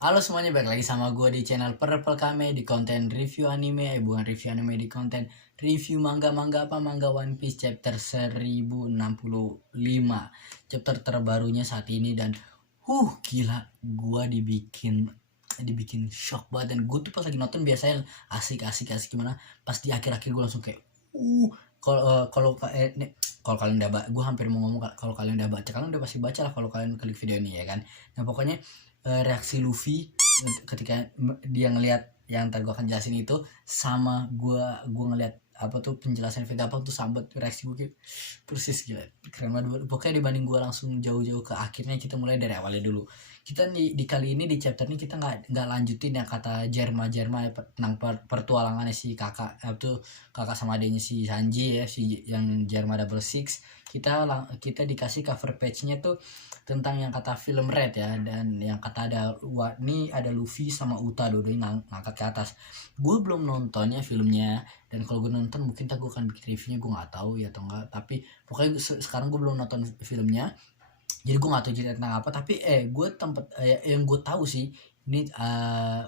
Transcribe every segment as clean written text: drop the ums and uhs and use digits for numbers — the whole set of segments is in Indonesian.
Halo semuanya, balik lagi sama gue di channel Purple Kame di konten review anime, bukan review anime, di konten review manga manga One Piece chapter 1065, chapter terbarunya saat ini. Dan gila, gue dibikin shock banget. Dan gue tuh pas lagi nonton biasanya asik gimana, pas di akhir-akhir gue langsung kayak kalau kalau kalian udah baca, gue hampir mau ngomong kalau kalian udah baca, kalian udah pasti baca lah kalau kalian klik video ini ya kan. Nah pokoknya reaksi Luffy ketika dia ngelihat yang tadi gue akan jelasin itu, sama gue ngelihat apa tuh penjelasan Vegapunk tuh, sambat reaksi gue kayak persis, gila keren banget. Pokoknya dibanding gue langsung jauh-jauh ke akhirnya, kita mulai dari awalnya dulu. Kita di kali ini di chapter ini kita nggak lanjutin yang kata Jerma tentang pertualangannya si kakak itu, kakak sama adiknya si Sanji ya, si yang Jerma Double Six. Kita dikasih cover page-nya tuh tentang yang kata film Red ya, dan yang kata ada Luffy sama Uta dua-duanya ngangkat ke atas. Gue belum nontonnya filmnya, dan kalau gue nonton mungkin gue akan bikin reviewnya, gue nggak tahu ya atau enggak. Tapi pokoknya sekarang gue belum nonton filmnya, jadi gue nggak tahu cerita tentang apa. Tapi gue yang gue tahu sih, ini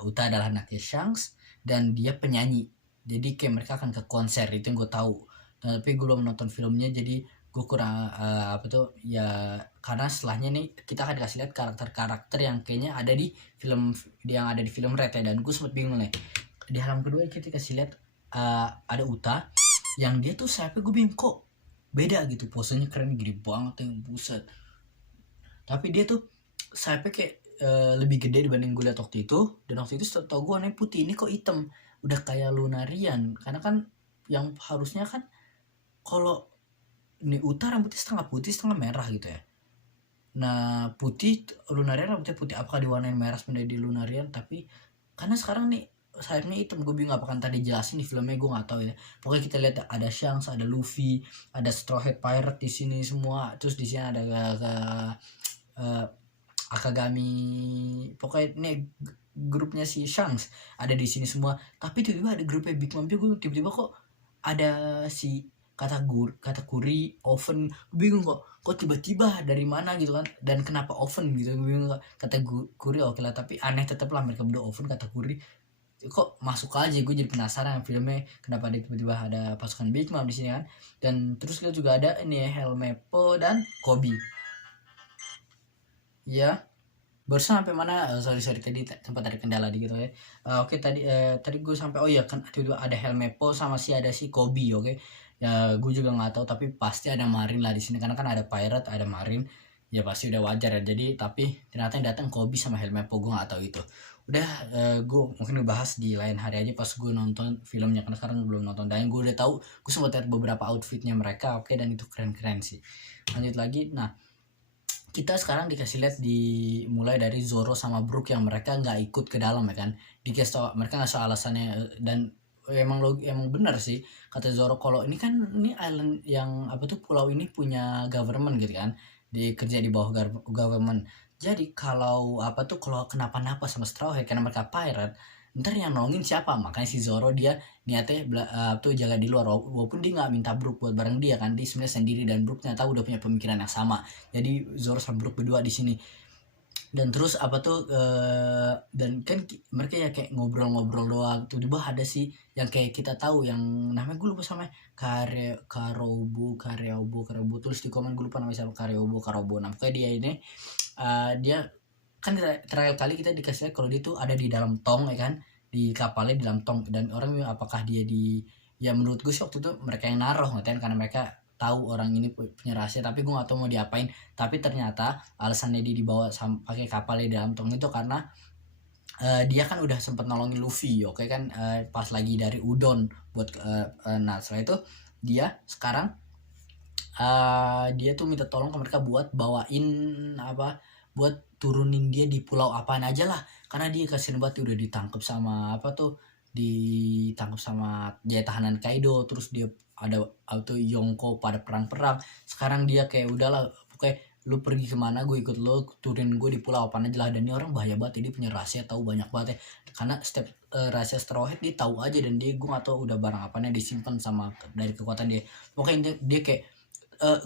Uta adalah anaknya Shanks dan dia penyanyi, jadi kayak mereka akan ke konser, itu yang gue tahu. Tapi gue belum nonton filmnya, jadi gue kurang apa tuh ya, karena setelahnya nih kita akan dikasih lihat karakter-karakter yang kayaknya ada di film Red ya. Dan gue sempet bingung nih, di halaman kedua kita kasih lihat ada Uta yang dia tuh sayapnya, gue bingung kok beda gitu, posenya keren gede banget yang buset. Tapi dia tuh sayapnya kayak lebih gede dibanding gue lihat waktu itu. Dan waktu itu tau gue aneh, putih ini kok hitam, udah kayak Lunarian. Karena kan yang harusnya kan kalau ini Uta rambutnya setengah putih setengah merah gitu ya. Nah putih Lunarian rambutnya putih, apakah diwarnain merah menjadi Lunarian? Tapi karena sekarang nih sayapnya hitam, gue bingung apakah tadi jelasin di filmnya, gue nggak tahu ya. Pokoknya kita lihat ada Shanks, ada Luffy, ada Straw Hat Pirate di sini semua. Terus di sini ada uh, Akagami, pokoknya nih grupnya si Shanks ada di sini semua. Tapi tiba-tiba ada grupnya Big Mom juga, tiba-tiba kok ada si kata Kuri, Oven. Bingung kok tiba-tiba dari mana gitu kan, dan kenapa Oven gitu, bingung. Kata Kuri oke lah, tapi aneh tetap lah mereka berdua, Oven kata Kuri kok masuk aja. Gue jadi penasaran filmnya kenapa ada tiba-tiba ada pasukan Big Mom di sini kan. Dan terus kita juga ada ini ya, Helmepo dan Kobe ya. Barusan sampai mana? Sorry tadi sempat ada kendala dikit ya. Oke, tadi gue sampai, oh iya kan tiba-tiba ada Helmepo sama ada si Kobe. Oke, ya gue juga nggak tahu, tapi pasti ada Marin lah di sini karena kan ada Pirate ada Marin, ya pasti udah wajar ya. Jadi tapi ternyata yang datang Kobe sama Helmepo, gue nggak tahu itu. Udah, gue mungkin ngebahas di lain hari aja pas gue nonton filmnya, karena sekarang belum nonton. Dan gue udah tahu, gue sempat lihat beberapa outfitnya mereka, oke, dan itu keren-keren sih. Lanjut lagi. Nah kita sekarang dikasih lihat mulai dari Zoro sama Brook yang mereka nggak ikut ke dalam ya kan. Dikasih mereka nggak soal alasannya. Dan emang benar sih kata Zoro, kalau ini kan ini island yang apa tuh, pulau ini punya government gitu kan, kerja di bawah government. Jadi kalau apa tuh, kalau kenapa-napa sama Straw Hat karena mereka pirate, ntar yang nolongin siapa? Makanya si Zoro dia niatnya tuh jaga di luar, walaupun dia nggak minta Brook buat bareng dia kan, dia sebenarnya sendiri. Dan Brook ternyata udah punya pemikiran yang sama, jadi Zoro sama Brook berdua di sini. Dan terus apa tuh dan kan mereka ya kayak ngobrol-ngobrol doang. Tiba-tiba ada sih yang kayak kita tahu, yang namanya gue lupa sama Karobo, tulis di komen, gue lupa namanya siapa. Karobo. Nah pokoknya dia ini dia kan terakhir kali kita dikasih lihat kalau dia tuh ada di dalam tong ya kan, di kapalnya di dalam tong. Dan orang bilang apakah dia ya menurut gue sih waktu itu mereka yang naruh kan, karena mereka tahu orang ini punya rahasia. Tapi gue gak tahu mau diapain. Tapi ternyata alasannya dia dibawa pakai kapalnya di dalam tong itu karena dia kan udah sempat nolongin Luffy, oke kan, pas lagi dari Udon buat nah setelah itu dia sekarang dia tuh minta tolong ke mereka buat bawain apa, buat turunin dia di pulau apaan aja lah, karena dia kasihan banget udah ditangkap sama apa tuh, ditangkap sama dia tahanan Kaido. Terus dia ada auto Yonko pada perang-perang. Sekarang dia kayak udahlah, pokoknya lu pergi kemana gue ikut lo, turunin gue di pulau apaan aja lah. Dan ini orang bahaya banget, dia punya rahasia tahu banyak banget ya, karena setiap rahasia Straw Hat dia tahu aja. Dan dia gue gak tahu udah barang apanya disimpan sama dari kekuatan dia. Pokoknya dia kayak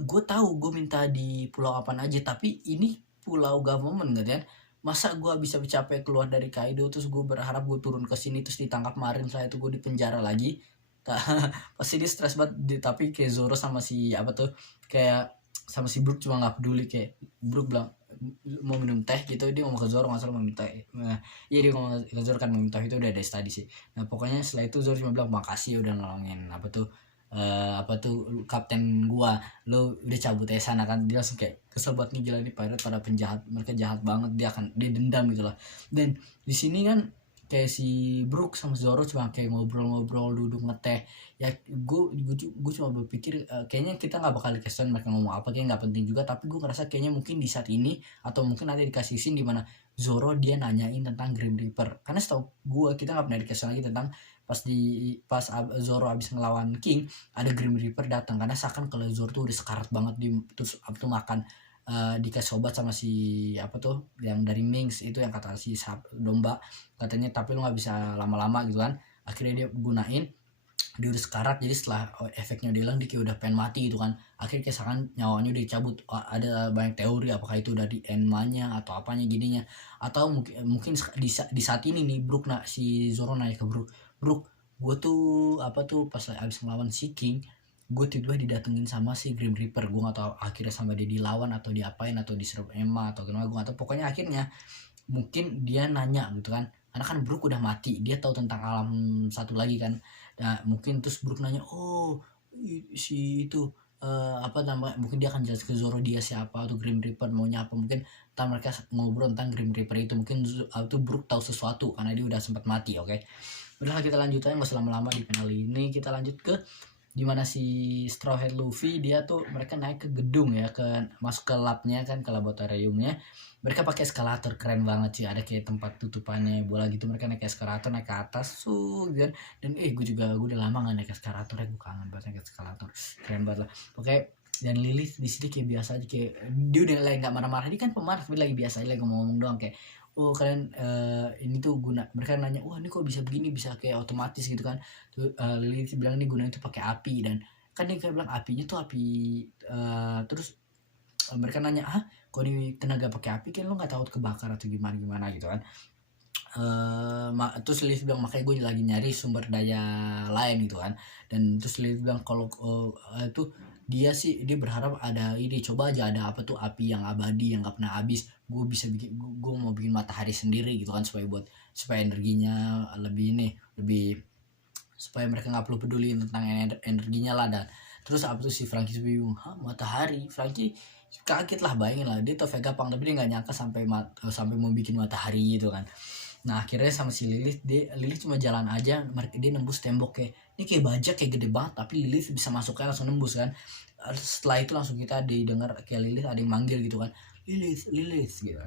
gue tahu gue minta di pulau apaan aja, tapi ini pulau government gitu kan, masa gue bisa capek keluar dari Kaido terus gue berharap gue turun ke sini terus ditangkap Marin, saya itu gue di penjara lagi. Pasti dia stres banget tapi kayak Zoro sama si apa tuh, kayak sama si Brook cuma nggak peduli, kayak Brook bilang mau minum teh gitu, dia ngomong ke Zoro masalah mau minum teh. Nah, iya dia ngomong ke Zoro kan mau minum teh, itu udah dari tadi sih. Nah pokoknya setelah itu Zoro cuma bilang makasih udah nolongin apa tuh apa tuh kapten gua, lo udah cabut aja sana kan. Dia langsung kayak kesel banget nih, gila nih pirate pada penjahat, mereka jahat banget, dia dendam gitu lah. Dan di sini kan kayak si Brook sama Zoro cuma kayak ngobrol-ngobrol duduk ngeteh ya. Gue cuma berpikir kayaknya kita nggak bakal dikasih mereka ngomong apa, kayak nggak penting juga. Tapi gue ngerasa kayaknya mungkin di saat ini atau mungkin ada dikasih scene di mana Zoro dia nanyain tentang Grim Reaper, karena setahu gue kita nggak pernah dikasih lagi tentang pas Zoro abis ngelawan King ada Grim Reaper datang, karena seakan kalau Zoro tuh udah sekarat banget terus abis itu makan dikasih obat sama si apa tuh yang dari Minx itu yang kata si domba katanya, tapi lu nggak bisa lama-lama gitu kan. Akhirnya dia gunain, dia udah sekarat, jadi setelah efeknya dia hilang dia kayak udah pengen mati gitu kan. Akhirnya kesankan nyawanya udah dicabut. Ada banyak teori apakah itu dari Enma-nya atau apanya gininya, atau mungkin di saat ini nih Brook si Zoro nanya ke Brook, gue tuh apa tuh pas abis ngelawan si King gue tiba-tiba didatengin sama si Grim Reaper. Gue gak tahu akhirnya sama dia dilawan atau diapain atau diserang Emma atau gimana, gue gak tahu. Pokoknya akhirnya mungkin dia nanya gitu kan, karena kan Brook udah mati, dia tahu tentang alam satu lagi kan. Nah mungkin terus Brook nanya, oh si itu apa namanya, mungkin dia akan jelas ke Zoro dia siapa atau Grim Reaper maunya apa. Mungkin entah mereka ngobrol tentang Grim Reaper itu, mungkin itu Brook tahu sesuatu karena dia udah sempat mati. Oke, udah kita lanjut aja nggak usah lama-lama di panel ini. Kita lanjut ke dimana si Straw Hat Luffy dia tuh mereka naik ke gedung ya, masuk ke labnya kan, ke laboratoriumnya. Mereka pakai eskalator, keren banget sih, ada kayak tempat tutupannya bola gitu. Mereka naik eskalator naik ke atas gitu. Dan gue udah lama gak naik eskalator ya, gue kangen banget naik eskalator, keren banget lah. Oke, dan Lilith di sini kayak biasa aja, kayak dia udah lagi nggak marah-marah, dia kan pemarah tapi lagi biasa aja, lagi ngomong doang kayak oh kalian ini tuh mereka nanya wah ini kok bisa begini, bisa kayak otomatis gitu kan. Tuh Lilith bilang ini gunanya tuh pakai api, dan kan dia bilang apinya tuh api terus mereka nanya kok ini tenaga pakai api, kan lo nggak takut kebakar atau gimana gitu kan. Terus Lilith bilang makanya gue lagi nyari sumber daya lain gitu kan. Dan terus Lilith bilang kalau itu dia berharap ada ini, coba aja ada apa tuh api yang abadi yang gak pernah habis, gue bisa bikin, gue mau bikin matahari sendiri gitu kan, supaya energinya lebih supaya mereka nggak perlu peduli tentang energinya lah. Dan terus apa tuh si Franky bingung, matahari. Franky kaget lah, bayangin lah dia tau Vegapunk tapi dia nggak nyangka sampai mau bikin matahari gitu kan. Nah akhirnya sama si Lilith, Lilith cuma jalan aja, dia nembus tembok kayak ini kayak bajak kayak gede banget, tapi Lilith bisa masuknya langsung nembus kan. Setelah itu langsung kita didengar kayak Lilith ada yang manggil gitu kan, Lilith gitu.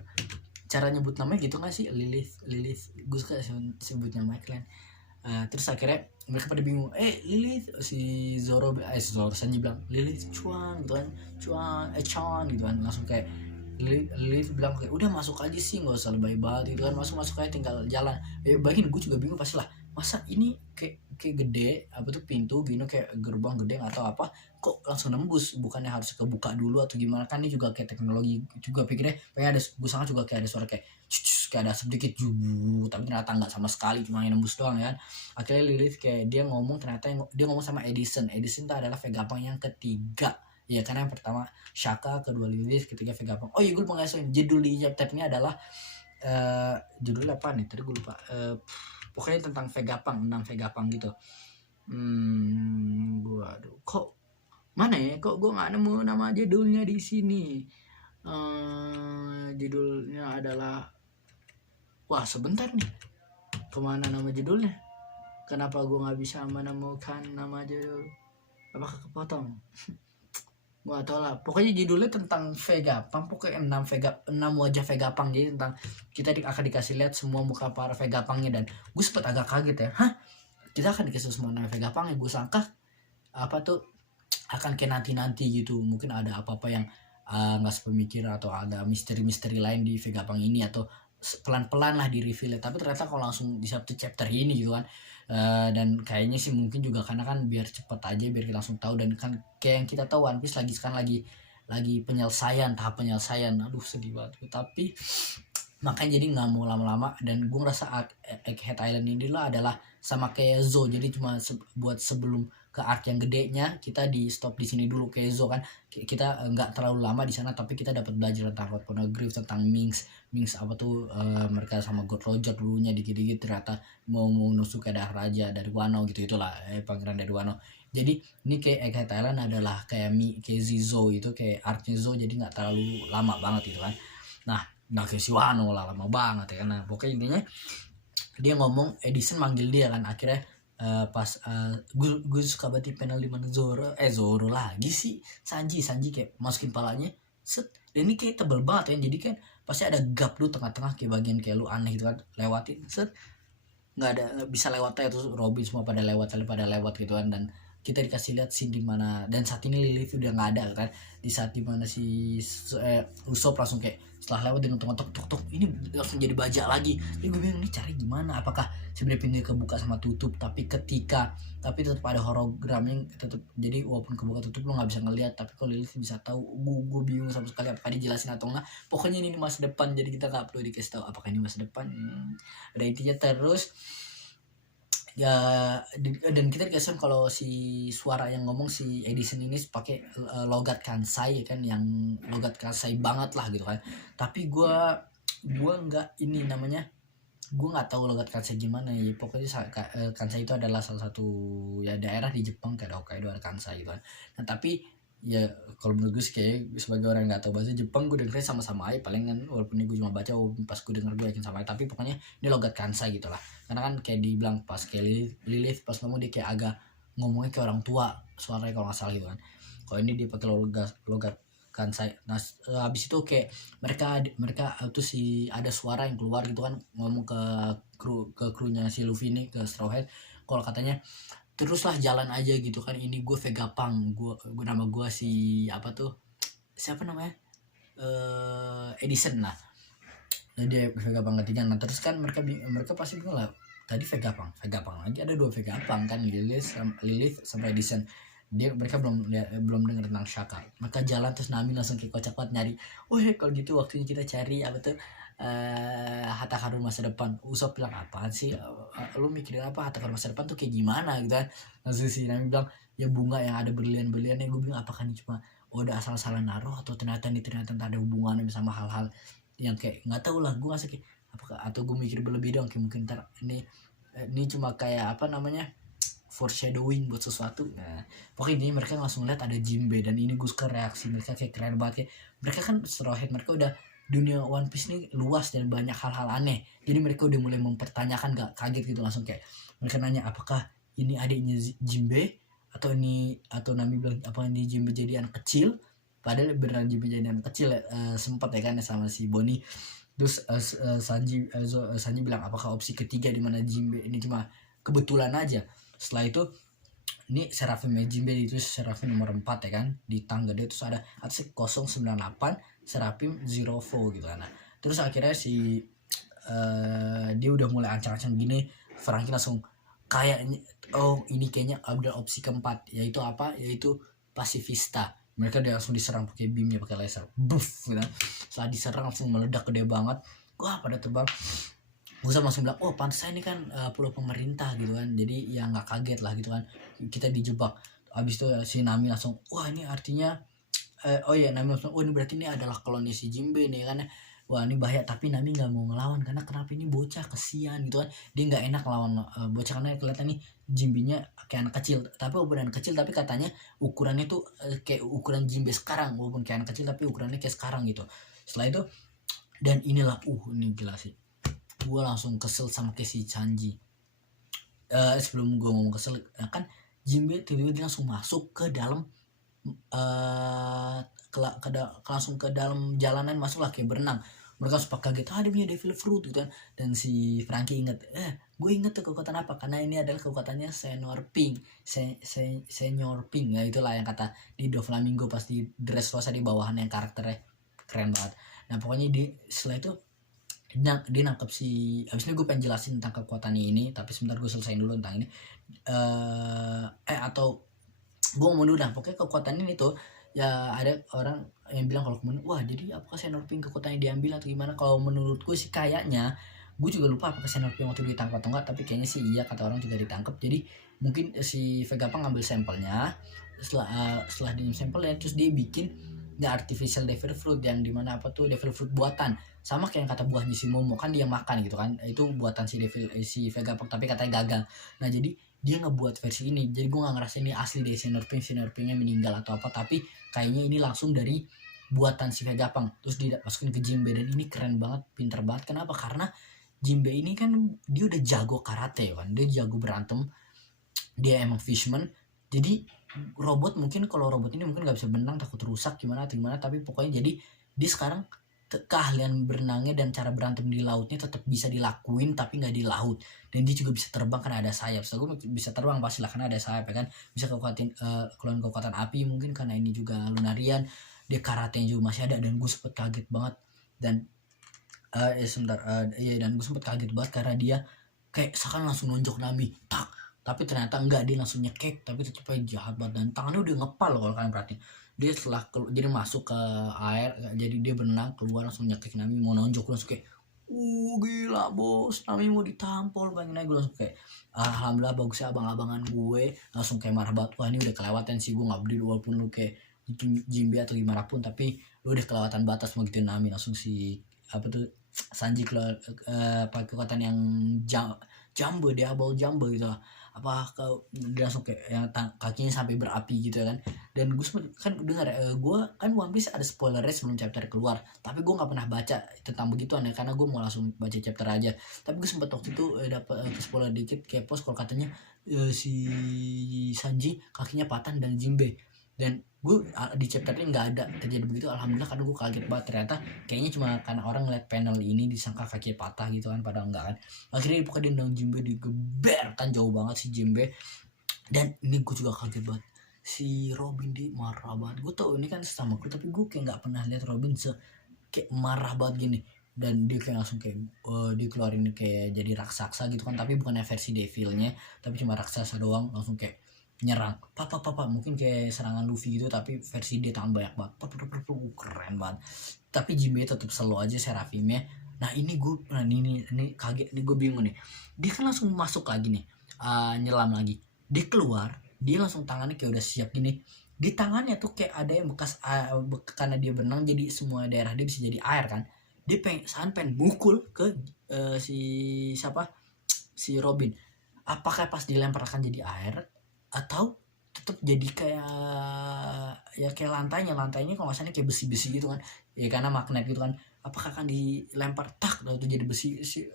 Cara nyebut namanya gitu nggak sih, Lilith, gue suka sebut namanya kalian. Terus akhirnya mereka pada bingung, Lilith, si Zoro Sanji bilang Lilith cuan gitu kan, cuan gitu kan. Langsung kayak Lilith bilang kayak udah masuk aja sih, nggak usah lebay banget gitu kan, masuk aja tinggal jalan. Bagian gue juga bingung pasti lah, masa ini kayak gede apa tuh pintu gini kayak gerbang gede atau apa kok langsung nembus, bukannya harus kebuka dulu atau gimana kan. Ini juga kayak teknologi juga pikirnya, pengen ada gue sangat juga kayak ada suara kayak kayak ada sedikit tapi ternyata nggak sama sekali, cuma yang nembus doang ya. Akhirnya Lilith kayak dia ngomong, ternyata dia ngomong sama Edison itu adalah Vegapunk yang ketiga. Iya karena yang pertama Shaka, kedua Lilith, ketiga Vegapunk. Oh iya gue lupa ngasih judul di chapter ini adalah judulnya apa nih tadi gue lupa. Pokoknya tentang Vegapunk, 6 Vegapunk gitu. Aduh kok mana ya, kok gue nggak nemu nama judulnya di sini. Judulnya adalah, wah sebentar nih, kemana nama judulnya, kenapa gue nggak bisa menemukan nama judul, apakah kepotong? Gue gak tau lah, pokoknya judulnya tentang Vegapunk, pokoknya 6 wajah Vegapunk. Jadi tentang kita akan dikasih lihat semua muka para Vegapunknya. Dan gue sempet agak kaget ya, kita akan dikasih semua nama Vegapunk ya. Gue sangka apa tuh akan kayak nanti gitu, mungkin ada apa-apa yang gak sepemikir atau ada misteri-misteri lain di Vegapunk ini, atau pelan-pelan lah di reveal. Tapi ternyata kalau langsung di satu chapter ini gitu kan. Dan kayaknya sih mungkin juga karena kan biar cepet aja, biar kita langsung tahu. Dan kan kayak yang kita tahu One Piece sekarang lagi tahap penyelesaian. Aduh sedih banget. Tapi makanya jadi nggak mau lama-lama. Dan gue ngerasa Egghead Island ini lah adalah sama kayak Zoo, jadi cuma buat sebelum ke arc yang gedenya kita di stop di sini dulu kayak Zoo kan. Kita nggak terlalu lama di sana, tapi kita dapat belajar tentang Lord Poneglyph, tentang Minx apa tuh, mereka sama God Roger dulunya dikit-dikit ternyata mau nusuk ke daerah raja dari Wano gitu, itulah pangeran dari Wano. Jadi ini kayak Egghead Island adalah kayak kayak Zizo itu kayak arc Zoo, jadi nggak terlalu lama banget gitu kan. Nah nggak kayak si Wano lah lama banget ya kan. Nah pokoknya intinya dia ngomong, Edison manggil dia kan akhirnya, pas gue suka banget di panel dimana Zoro lagi sih Sanji kayak masukin palanya set, dan ini kayak tebel banget ya, jadi kan pasti ada gap lu tengah-tengah kayak bagian kayak lu aneh gitu kan, lewatin set nggak bisa lewat aja, terus Robin semua pada lewat gitu kan. Dan kita dikasih lihat scene di mana, dan saat ini Lilith udah nggak ada kan, di saat dimana si Usopp langsung kayak setelah lewat dengan tok ini langsung jadi bajak lagi. Jadi gue bingung nih cari gimana, apakah sebenarnya pintu kebuka sama tutup, tapi tetap ada hologramnya tetap, jadi walaupun kebuka tutup lo nggak bisa ngelihat, tapi kalau Lilith bisa tahu. Gue bingung sama sekali apakah dijelasin atau enggak. Pokoknya ini masa depan, jadi kita nggak perlu dikasih tahu apakah ini masa depan. Ada intinya. Terus ya dan kita dikasih kalau si suara yang ngomong si Edison ini pakai logat Kansai ya kan, yang logat Kansai banget lah gitu kan. Tapi gue nggak ini namanya, gue nggak tahu logat Kansai gimana ya. Pokoknya Kansai itu adalah salah satu ya daerah di Jepang, kayak Hokkaido ada Kansai gitu kan. Nah tapi ya kalau menurut gue sih kayak sebagai orang yang nggak tahu bahasa Jepang, gue dengernya sama-sama aja paling kan, walaupun ini gue cuma baca, walaupun pas gue denger gue yakin sama aja, tapi pokoknya ini logat Kansai gitu lah. Karena kan kayak dibilang pas kayak Lilith pas ngomong dia kayak agak ngomongnya kayak orang tua suaranya kalau nggak salah gitu kan. Kalau ini dia pakai logat Kansai. Nah habis itu kayak mereka tuh si ada suara yang keluar gitu kan, ngomong ke krunya si Luffy ini, ke Straw Hat, kalau katanya teruslah jalan aja gitu kan, ini gue Vegapunk, gue nama gue si apa tuh, siapa namanya, Edison lah. Jadi Vegapunk ketiga. Nah terus kan mereka pasti bingung lah, tadi Vegapunk lagi ada 2 Vegapunk kan, Lilith sama Edison. Mereka belum dengar tentang Shaka. Maka jalan, terus Nami langsung kayak kocak banget nyari, kalau gitu waktunya kita cari apa tuh, Harta Karun masa depan. Usopp bilang apaan sih, lu mikirin apa, Harta Karun masa depan tuh kayak gimana gitu kan. Langsung si Nami bilang ya bunga yang ada berlian-berliannya. Gue bilang apakah ini cuma udah asal-asalan naruh, atau ternyata ada hubungannya sama hal-hal yang kayak nggak tahu lah. Gue nggak kayak apakah, atau gue mikir berlebih dong, kayak mungkin ntar ini cuma kayak apa namanya, foreshadowing buat sesuatu. Nah pokoknya ini mereka langsung lihat ada Jinbe, dan ini gue suka reaksi mereka kayak keren banget. Kayak mereka kan Straw Hat, mereka udah, dunia One Piece ini luas dan banyak hal-hal aneh, jadi mereka udah mulai mempertanyakan, gak kaget gitu, langsung kayak mereka nanya apakah ini adiknya Jinbe, atau Nami bilang apa ini Jinbe jadi anak kecil, padahal beneran Jinbe jadi anak kecil ya. Sempat ya kan sama si Bonnie. Terus Sanji bilang apakah opsi ketiga di mana Jinbe ini cuma kebetulan aja. Setelah itu ini Seraphim Jinbe itu Seraphim nomor 4 ya kan, di tangga dia terus ada atas 098 Seraphim Zero Four gitu kan. Nah terus akhirnya si dia udah mulai ancang-ancang gini, Franky langsung kayaknya ini kayaknya ada opsi keempat, yaitu apa, yaitu Pacifista. Mereka dia langsung diserang pakai beamnya, pakai laser, buff gitu. Setelah diserang langsung meledak gede banget, wah pada terbang. Gue langsung bilang pantas ini kan pulau pemerintah gitu kan, jadi ya nggak kaget lah gitu kan, kita dijebak. Abis itu si Nami langsung ini artinya Nami langsung ini berarti ini adalah koloni si Jinbe nih kan. Wah ini bahaya, tapi Nami nggak mau ngelawan karena kenapa, ini bocah kesian gitu kan, dia nggak enak ngelawan bocah karena kelihatan nih Jinbe-nya kayak anak kecil, tapi ukuran kecil, tapi katanya ukurannya tuh kayak ukuran Jinbe sekarang, walaupun kayak anak kecil tapi ukurannya kayak sekarang gitu. Setelah itu dan inilah ini gila sih, gue langsung kesel sama kayak si Sanji. Sebelum gue ngomong kesel kan, Jinbe tiba-tiba langsung masuk ke dalam langsung ke dalam jalanan, masuklah kayak berenang. Mereka suka kaget, dia punya devil fruit gitu kan. Dan si Franky inget, gue inget tuh kekuatan apa, karena ini adalah kekuatannya Senior Pink. Senior Pink ya, itulah yang kata di Doflamingo pas di dress rosa di bawahan, yang karakternya keren banget. Nah pokoknya setelah itu dia nangkep si, abis ini gue pengen jelasin tentang kekuatannya ini, tapi sebentar gue selesaiin dulu tentang ini. Atau gue ngomong dulu dah, pokoknya kekuatan ini tuh ya ada orang yang bilang kalau kemudian wah jadi apakah Senior Pink kekuatannya diambil atau gimana. Kalau menurutku sih kayaknya, gue juga lupa apakah Senior Pink waktu ditangkap atau enggak, tapi kayaknya sih iya, kata orang juga ditangkap. Jadi mungkin si Vegapunk ngambil sampelnya, setelah dia sampelnya terus dia bikin the artificial devil fruit, yang dimana apa tuh devil fruit buatan, sama kayak yang kata buahnya si Momo kan dia makan gitu kan, itu buatan si Vegapunk tapi katanya gagal. Nah jadi dia ngebuat versi ini, jadi gue nggak ngerasa ini asli dari Senior Pinknya meninggal atau apa, tapi kayaknya ini langsung dari buatan si Vegapunk terus dimasukin ke Jinbe. Dan ini keren banget, pinter banget. Kenapa? Karena Jinbe ini kan dia udah jago karate kan, dia jago berantem, dia emang fishman. Jadi robot mungkin, kalau robot ini mungkin nggak bisa berenang, takut rusak gimana, tapi pokoknya jadi dia sekarang keahlian berenangnya dan cara berantem di lautnya tetap bisa dilakuin tapi nggak di laut. Dan dia juga bisa terbang karena ada sayap. So gue bisa terbang pasti lah karena ada sayap ya kan, bisa keluarin kekuatan api mungkin karena ini juga Lunarian. Dia karate juga masih ada, dan gue sempet kaget banget. Dan dan gue sempet kaget banget karena dia kayak seakan langsung nonjok Nami tak, tapi ternyata enggak, dia langsung nyekek tapi tetep aja jahat banget. Dan tangannya udah ngepal loh kalau kalian perhatiin. Dia setelah jadi masuk ke air, jadi dia berenang keluar langsung nyekek Nami, mau nonjok langsung kayak gila bos, Nami mau ditampol. Bayangin aja, gue langsung kayak alhamdulillah bagus ya abang-abangan gue. Langsung kayak marah banget, wah ini udah kelewatan sih, gue gak peduli walaupun lu kayak Jinbe atau gimana pun, tapi lu udah kelewatan batas mau gituin Nami. Langsung si apa tuh Sanji keluar pakai kekuatan yang jumbo, dia bau jumbo gitu lah. Apa dia langsung kayak yang kakinya sampai berapi gitu kan. Dan gue kan dengar gue kan One Piece ada spoilernya sebelum chapter keluar, tapi gue nggak pernah baca tentang begituan ya karena gue mau langsung baca chapter aja. Tapi gue sempet waktu itu dapat spoiler dikit kayak post kalau katanya si Sanji kakinya patah dan Jinbe. Dan gue di chapter ini nggak ada terjadi begitu, alhamdulillah, karena gue kaget banget. Ternyata kayaknya cuma karena orang ngeliat panel ini disangka kaki patah gitu kan, padahal enggak kan. Akhirnya pokoknya dia nendang Jinbe, digeber kan jauh banget si Jinbe. Dan ini gue juga kaget banget, si Robin dia marah banget. Gue tau ini kan sesama gue, tapi gue kayak nggak pernah lihat Robin kayak marah banget gini. Dan dia kayak langsung kayak dikeluarin kayak jadi raksasa gitu kan, tapi bukan versi devilnya, tapi cuma raksasa doang. Langsung kayak nyerang papa mungkin kayak serangan Luffy gitu, tapi versi dia tangan banyak banget, keren banget. Tapi Jinbe tetap slow aja Seraphimnya. Nah ini kaget nih, gue bingung nih. Dia kan langsung masuk lagi nih, nyelam lagi, dia keluar, dia langsung tangannya kayak udah siap gini. Di tangannya tuh kayak ada yang bekas karena dia berenang jadi semua daerah dia bisa jadi air kan. Dia pengen mukul ke si Robin. Apakah pas dilempar akan jadi air atau tetap jadi kayak lantainya kalau nggak salah kayak besi gitu kan ya, karena magnet gitu kan. Apakah akan dilempar tak atau jadi besi, si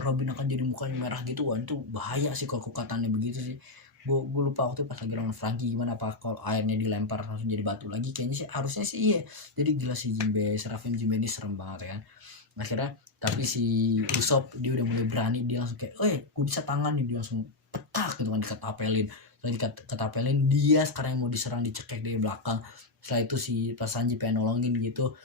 Robin akan jadi mukanya merah gitu kan. Itu bahaya sih kalau kekuatannya begitu sih. Gue lupa waktu pas lagi lawan Franky gimana, apa kalau airnya dilempar langsung jadi batu lagi. Kayaknya sih harusnya sih iya. Jadi gila si Seraphim Jinbe ini serem banget ya kan. Akhirnya tapi si Usopp dia udah mulai berani, dia langsung kayak gue bisa tangan nih, dia langsung petak gitu kan, diketapelin. Lagi ketapelin, dia sekarang yang mau diserang, dicekek dari belakang. Setelah itu si pas Sanji pengen nolongin gitu,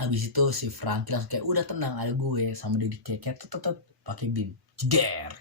habis itu si Franky langsung kayak udah tenang ada gue, sama dia dicekek tetep pakai beam jeder.